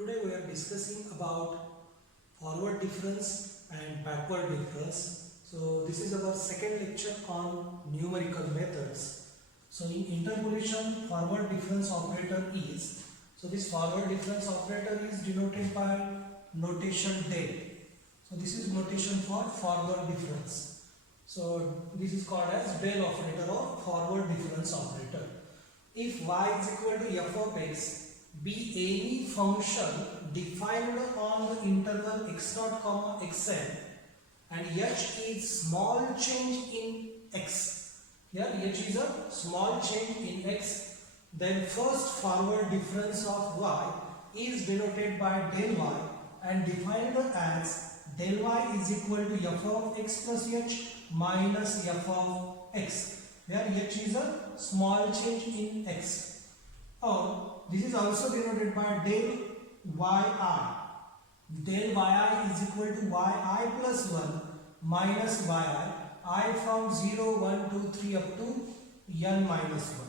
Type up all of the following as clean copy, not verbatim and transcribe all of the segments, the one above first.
Today we are discussing about forward difference and backward difference. So this is our second lecture on numerical methods. So in interpolation, forward difference operator is, so this forward difference operator is denoted by notation del. So this is notation for forward difference. So this is called as del operator or forward difference operator. If y is equal to f of x be any function defined on the interval x0 comma xn and h is small change in x. Here h is a small change in x, then first forward difference of y is denoted by del y and defined as del y is equal to f of x plus h minus f of x, where h is a small change in x. Or this is also denoted by del yi. Del yi is equal to yi plus 1 minus yi, I from 0, 1, 2, 3 up to n minus 1.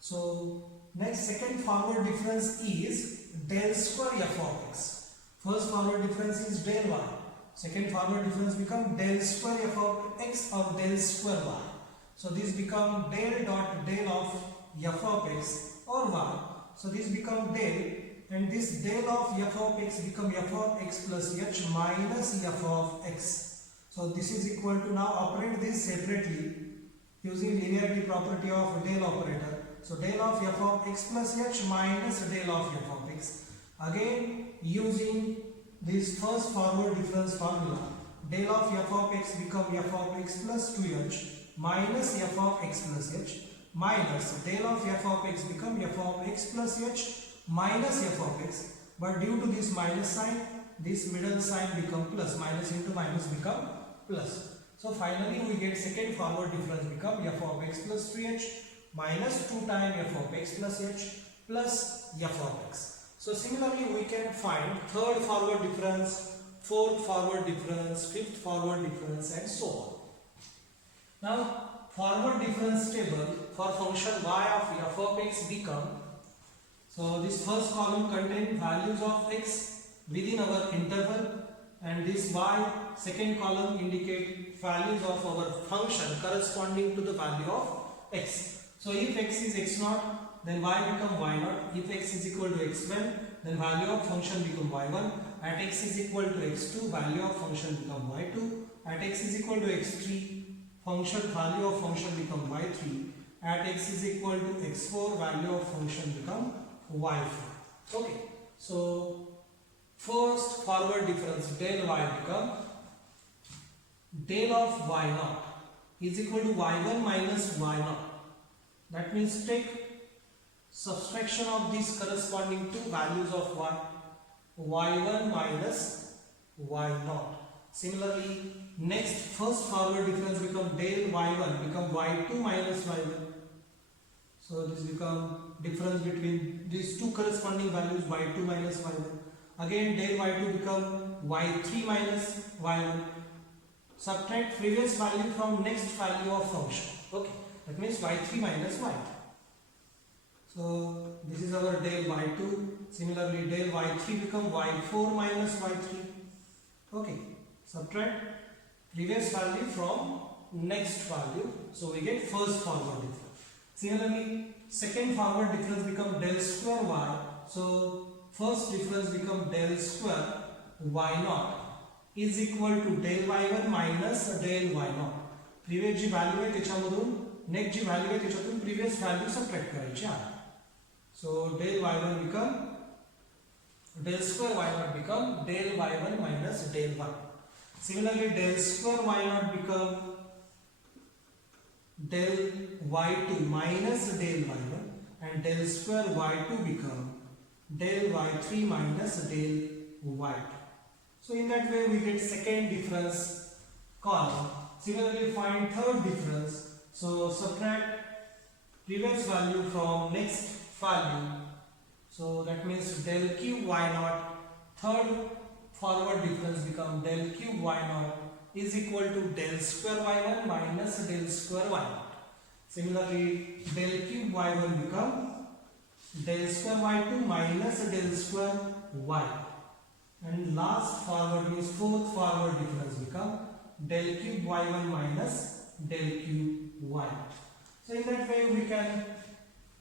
So next second forward difference is del square f of x. First forward difference is del y. Second forward difference become del square f of x or del square y. So this become del dot del of f of x or y. So this become del, and this del of f of x become f of x plus h minus f of x. So this is equal to, now operate this separately using linearity property of del operator. So del of f of x plus h minus del of f of x. Again using this first forward difference formula, del of f of x become f of x plus 2h minus f of x plus h minus del of f of x become f of x plus h minus f of x, but due to this minus sign, this middle sign become plus, minus into minus become plus. So finally we get second forward difference become f of x plus 3h minus 2 times f of x plus h plus f of x. So similarly we can find third forward difference, fourth forward difference, fifth forward difference and so on. Now forward difference table for function y of f of x become, so this first column contains values of x within our interval, and this y second column indicate values of our function corresponding to the value of x. So if x is x0, then y become y0. If x is equal to x1, then value of function become y1. At x is equal to x2, value of function become y2. At x is equal to x3, value of function become y3. At x is equal to x4, value of function become y4. Okay, so first forward difference del y become del of y0 is equal to y1 minus y0. That means take subtraction of these corresponding to values of y, y1 minus y0. Similarly, next first forward difference become del y1 become y2 minus y1. So this become difference between these two corresponding values y2 minus y1. Again del y2 become y3 minus y1. Subtract previous value from next value of function. Okay, that means y3 minus y2. So this is our del y2. Similarly del y3 become y4 minus y3. Okay, subtract previous value from next value, so we get first forward difference. Similarly, second forward difference become del square y. So first difference become del square y0 is equal to del y1 minus del y0. Previous ji value आहे त्याच्यामधून next जी value आहे त्याच्यातून previous value subtract करायची आहे. So del y1 become del square y0 become del y1 minus del y. Similarly, del square y0 become del y2 minus del y1, and del square y2 become del y3 minus del y2. So in that way we get second difference column. Similarly, find third difference. So subtract previous value from next value. So that means del cube y0, third forward difference become del cube y0 is equal to del square y1 minus del square y0. Similarly, del cube y1 become del square y2 minus del square y. And last forward means fourth forward difference become del cube y1 minus del cube y. So in that way we can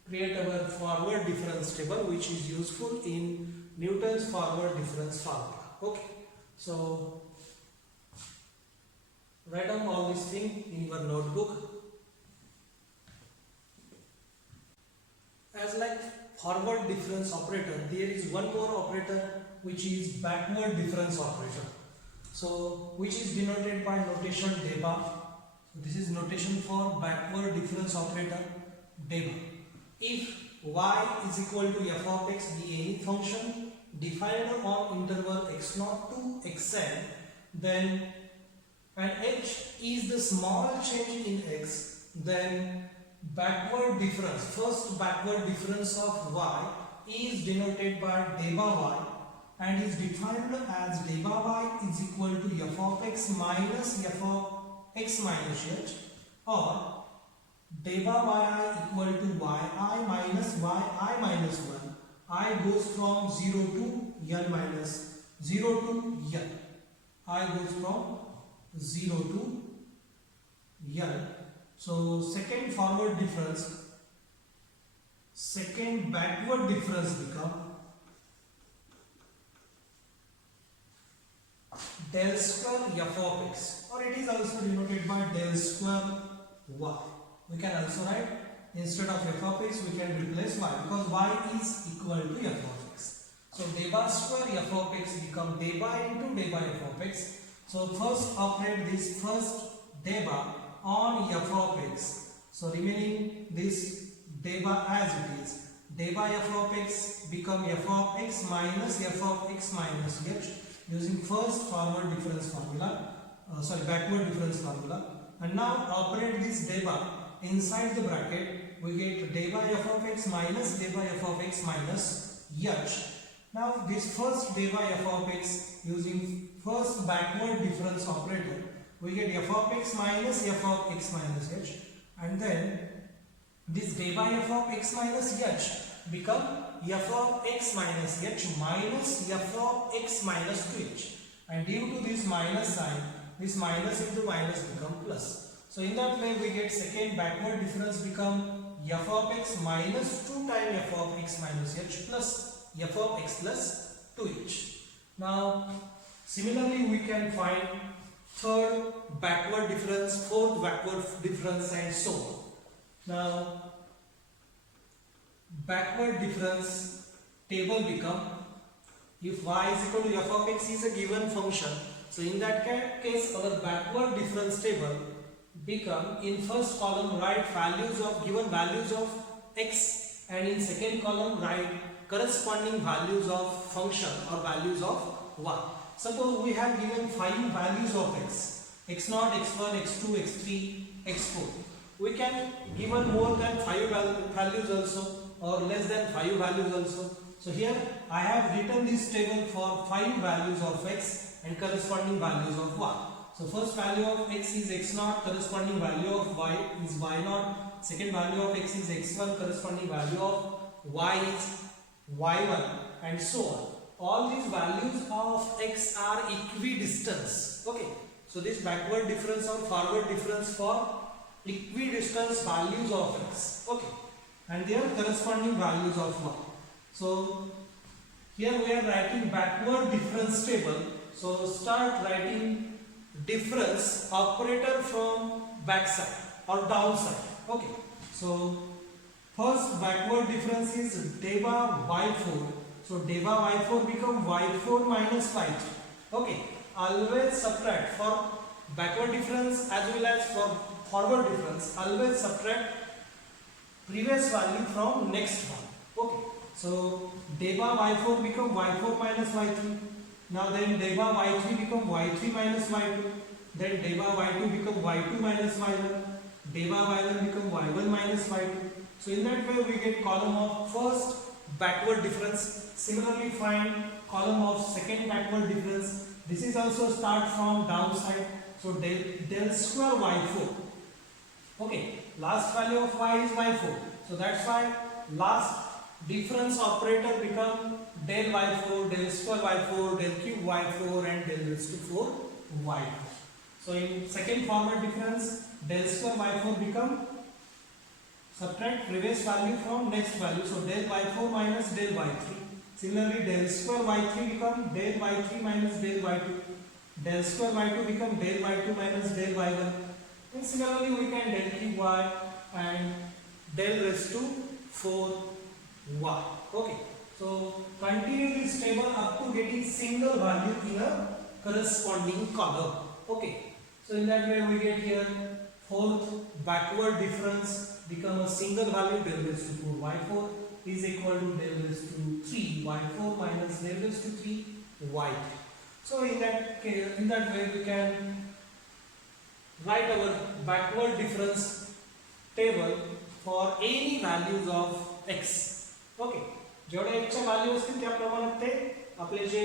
create our forward difference table, which is useful in Newton's forward difference formula. Okay, so write down all these things in your notebook. As like forward difference operator, there is one more operator which is backward difference operator. So which is denoted by notation deba. So this is notation for backward difference operator deba. If y is equal to f of x be any function defined on interval x0 to xn, then and h is the small change in x, then backward difference, first backward difference of y is denoted by deba y and is defined as deba y is equal to f of x minus f of x minus h, or deba yi equal to yi minus yi minus 1. I goes from 0 to n minus 0 to n. I goes from 0 to n. So second forward difference, second backward difference become del square f of x, or it is also denoted by del square y. We can also write, instead of f of x we can replace y, because y is equal to f of x. So deba square f of x become deba into deba f of x. So first operate this first deba on f of x. So remaining this deba as it is. Deba f of x become f of x minus f of x minus h using first forward difference formula, backward difference formula. And now operate this deba inside the bracket. We get deba f of x minus deba f of x minus h. Now this first deba f of x using first backward difference operator, we get f of x minus f of x minus h, and then this deba f of x minus h become f of x minus h minus f of x minus 2h, and due to this minus sign, this minus into minus become plus. So in that way we get second backward difference become f of x minus 2 times f of x minus h plus f of x plus 2h. Now similarly we can find third backward difference, fourth backward difference, and so on. Now backward difference table become, if y is equal to f of x is a given function, so in that case our backward difference table become, in first column write values of given values of x, and in second column write corresponding values of function or values of y. Suppose we have given 5 values of x, x0, x1, x2, x3, x4. We can given more than 5 values also, or less than 5 values also. So here I have written this table for 5 values of x and corresponding values of y. So first value of x is x0, corresponding value of y is y0. Second value of x is x1, corresponding value of y is y1, and so on. All these values of x are equidistant. Okay. So this backward difference or forward difference for equidistant values of x. Okay. And their corresponding values of y. So here we are writing backward difference table. So start writing difference operator from backside or downside. Okay. So first backward difference is deba y4. So deba y4 become y4 minus y3. Okay. Always subtract for backward difference as well as for forward difference. Always subtract previous value from next one. Okay. So deba y4 become y4 minus y3. Now then deba y3 become y3 minus y2. Then deba y2 become y2 minus y1. Deba y1 become y1 minus y2. So in that way we get column of first backward difference. Similarly find column of second backward difference. This is also start from downside. So del square y4. Okay. Last value of y is y4. So that's why last difference operator become del y4, del square y4, del cube y4 and del raised to 4 y4. So in second format difference, del square y4 become subtract previous value from next value. So del y4 minus del y3. Similarly, del square y3 become del y3 minus del y2. Del square y2 become del y2 minus del y1. And similarly, we can del cube y and del raised to 4y. Okay. So continue this table up to getting single value in a corresponding column. Okay. So in that way we get here fourth backward difference become a single value, del raised to 4 y4 is equal to del raised to 3 y4 minus del raised to 3 y3. So in that way we can write our backward difference table for any values of x. Okay. जेवढे x च्या value असतील त्याप्रमाणे ते आपले जे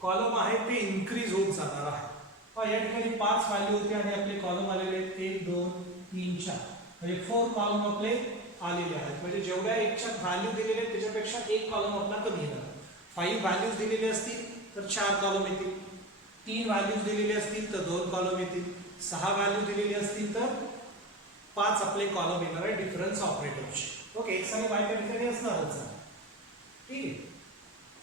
column आहे ते increase होत जाणार आहे. या ठिकाणी 5 व्हॅल्यू होते आणि आपले कॉलम आलेले आहेत 1 2 3 4 म्हणजे 4 कॉलम आपले आलेले आहेत. म्हणजे जेवढ्या x च्या व्हॅल्यू दिलेले आहेत त्याच्यापेक्षा एक कॉलम आपला कमी येणार. 5 व्हॅल्यूज दिलेले असतील तर 4 कॉलम येतील. 3 व्हॅल्यूज दिलेले असतील तर 2 कॉलम येतील. 6 व्हॅल्यू दिलेली असतील तर 5 आपले कॉलम येणार आहे डिफरन्स ऑपरेटरचे. ओके, x आणि y त्या ठिकाणी असणारच आहे. ठीक आहे.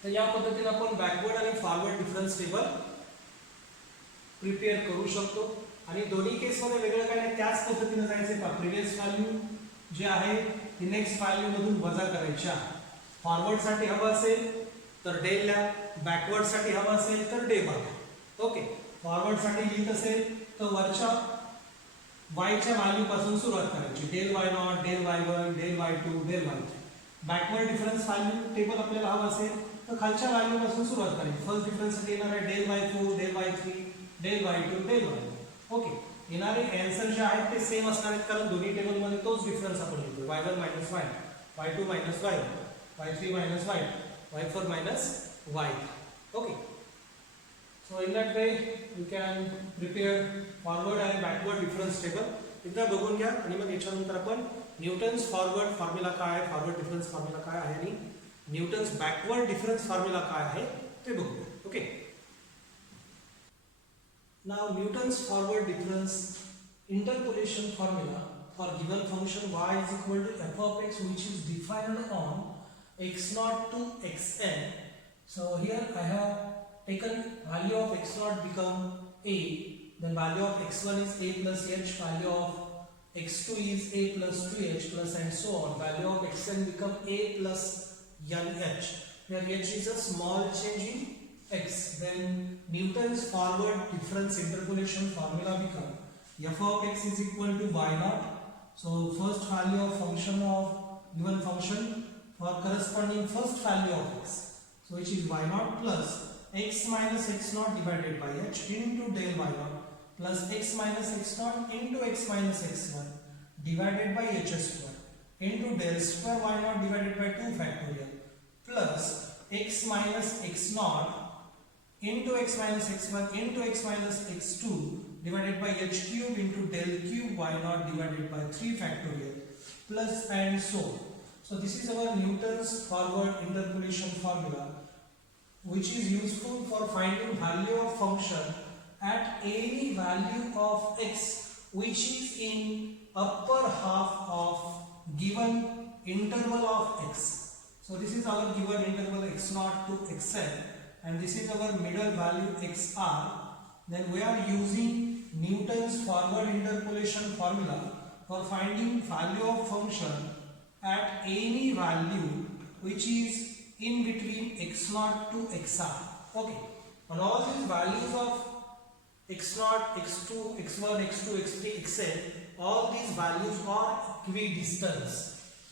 तर या पद्धतीने आपण बॅकवर्ड आणि फॉरवर्ड डिफरन्स टेबल प्रिपेअर करू शकतो. आणि दोन्ही केस मध्ये वेगळं काय नाही, त्याच पद्धतीने जायचे. प्रिवियस व्हॅल्यू जे आहे ती नेक्स्ट व्हॅल्यू मधून वजा करायची आहे. फॉरवर्ड साठी हवं असेल तर डेल ला, बॅकवर्ड साठी हवं असेल तर डे बघा. ओके, फॉरवर्ड साठी लिहित असेल तर वरच्या y च्या व्हॅल्यू पासून सुरुवात करायची. Del y0, del y1, del y2, del y3. Backward difference value table आपल्याला हवं असेल तर खालच्या व्हॅल्यू पासून सुरुवात करायची. फर्स्ट डिफरन्स साठी येणार आहे del y4, del y3, del y2, del y1. Okay, येणारे आन्सर जे आहेत ते सेम असणार आहेत कारण दोन्ही टेबल मध्ये तोच डिफरन्स आपण लिहितो. y1 minus y, y2 minus y, y3 minus y, y4 minus y. Okay. So in that way you can prepare forward and backward difference table. एकदा बघून घ्या आणि मग याच्यानंतर आपण न्यूटन्स फॉरवर्ड फॉर्म्युला काय आहे, फॉरवर्ड डिफरन्स फॉर्म्युला काय आहे आणि न्यूटन्स बॅकवर्ड डिफरन्स फॉर्म्युला काय आहे ते बघूया. Okay. Now Newton's forward difference interpolation formula for given function y is equal to f of x, which is defined on x0 to xn. So here I have taken value of x0 become a, then value of x1 is a plus h, value of x2 is a plus 2h plus and so on. Value of xn become a plus nh, where h is a small change in x. Then Newton's forward difference interpolation formula become f of x is equal to y0. So first value of function of given function for corresponding first value of x, so which is y0 plus x minus x0 divided by h into del y0 plus x minus x0 into x minus x1 divided by h square into del square y0 divided by 2 factorial plus x minus x0 into x minus x1 into x minus x2 divided by h cube into del cube y0 divided by 3 factorial plus and so. So this is our Newton's forward interpolation formula, which is useful for finding value of function at any value of x which is in upper half of given interval of x. So this is our given interval x0 to xn, and this is our middle value xr. Then we are using Newton's forward interpolation formula for finding value of function at any value which is in between x0 to xr. Okay, and all these values of x0, x2, x1, x2, x3, xn, all these values are equidistant.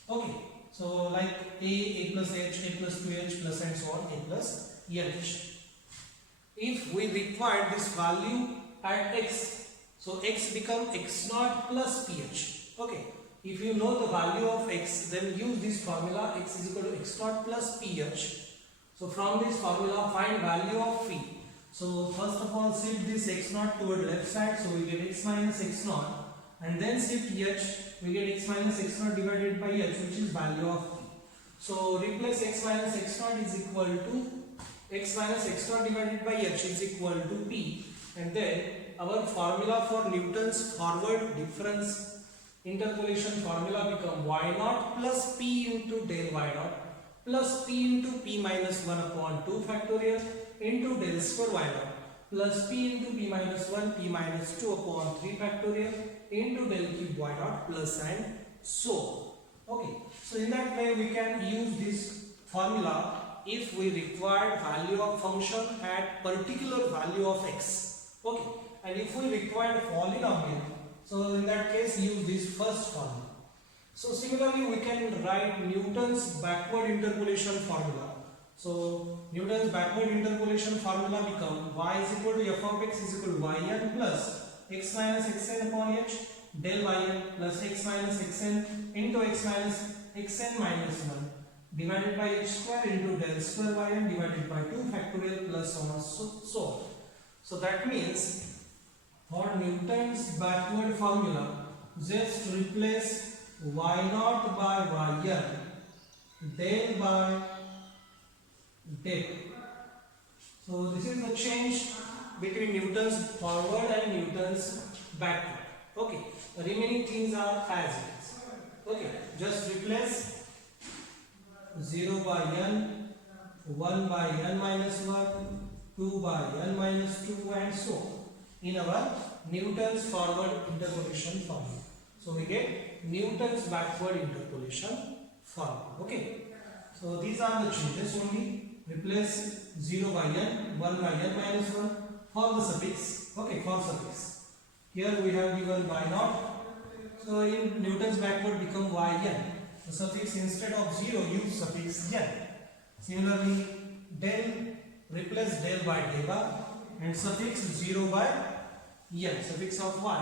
Okay, so like a plus h, a plus 2h plus and so on, a plus h. If we require this value at x, so x become x0 plus ph. Okay, if you know the value of x, then use this formula, x is equal to x0 plus ph. So from this formula find value of phi. So first of all shift this x0 toward left side, so we get x minus x0, and then shift h, we get x minus x0 divided by h, which is value of phi. So replace x minus x naught is equal to x minus x naught divided by h is equal to p, and then our formula for Newton's forward difference interpolation formula become y naught plus p into del y naught plus p into p minus 1 upon 2 factorial into del square y naught plus p into p minus 1 p minus 2 upon 3 factorial into del cube y naught plus and so on. Okay, so in that way we can use this formula if we require value of function at particular value of x. Okay, and if we require polynomial, so in that case use this first formula. So similarly we can write Newton's backward interpolation formula. So Newton's backward interpolation formula become y is equal to f of x is equal to yn plus x minus xn upon h del yn plus x minus xn into x minus xn minus 1 divided by h square into del square yn divided by 2 factorial plus so on. So that means for Newton's backward formula, just replace y naught by yn del by del. So this is the change between Newton's forward and Newton's backward. Okay, the remaining things are as it is. Okay, just replace 0 by n, 1 by n minus 1, 2 by n minus 2 and so on in our Newton's forward interpolation formula. So we get Newton's backward interpolation formula. Okay, so these are the changes only. Replace 0 by n, 1 by n minus 1 for the suffix. Okay, for suffix. Here we have given y naught. So in Newton's backward become yn. The suffix instead of 0 use suffix n. Similarly, del replace del by del bar and suffix 0 by n. Suffix of y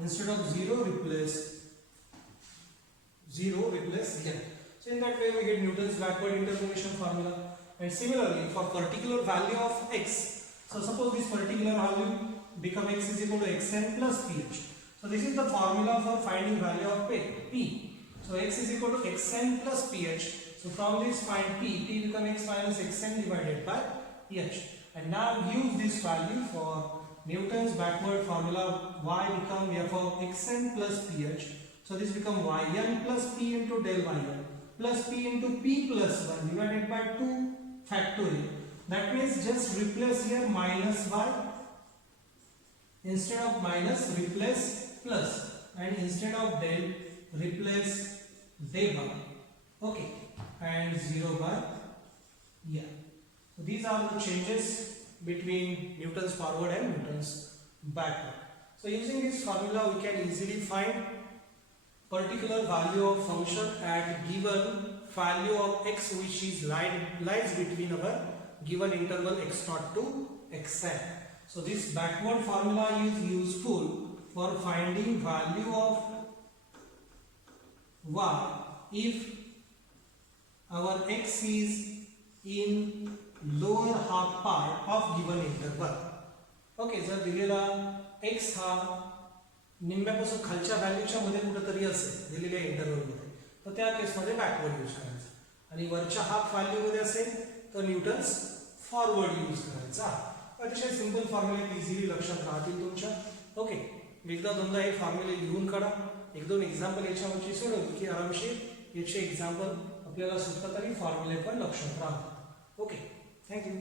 instead of 0 replace n. So in that way we get Newton's backward interpolation formula. And similarly for particular value of x, so suppose this particular value become x is equal to xn plus ph. So this is the formula for finding value of p. So x is equal to xn plus ph. So from this find p become x minus xn divided by h. And now use this value for Newton's backward formula. Y become f of xn plus ph. So this become yn plus p into del yn plus p into p plus 1 divided by 2 factorial. That means just replace here minus by, instead of minus replace plus, and instead of del replace del by. Okay, and 0 by yeah. So these are the changes between Newton's forward and Newton's backward. So using this formula we can easily find particular value of function at given value of x which is lies between our given interval x0 to xn. So this backward formula is useful for finding value of y if our x is in lower half part of given interval. Okay, जर दिलेला x हा निम्म्यापासून खालच्या व्हॅल्यूच्या मध्ये कुठेतरी असेल दिलेल्या interval मध्ये, तर त्या केस मध्ये बॅकवर्ड यूज करायचा, आणि वरच्या हाफ व्हॅल्यू मध्ये असेल तर न्यूटन्स फॉरवर्ड यूज करायचा. अतिशय सिंपल फॉर्म्युले इझिली लक्षात राहतील तुमच्या. ओके, एकदा दोनदा हे फॉर्म्युले लिहून काढा, एक दोन एक्झाम्पल याच्यावरची सोडवली की आरामशीर याचे एक्झाम्पल आपल्याला सुटतात आणि फॉर्म्युले पण लक्षात राहतात. Okay, thank you.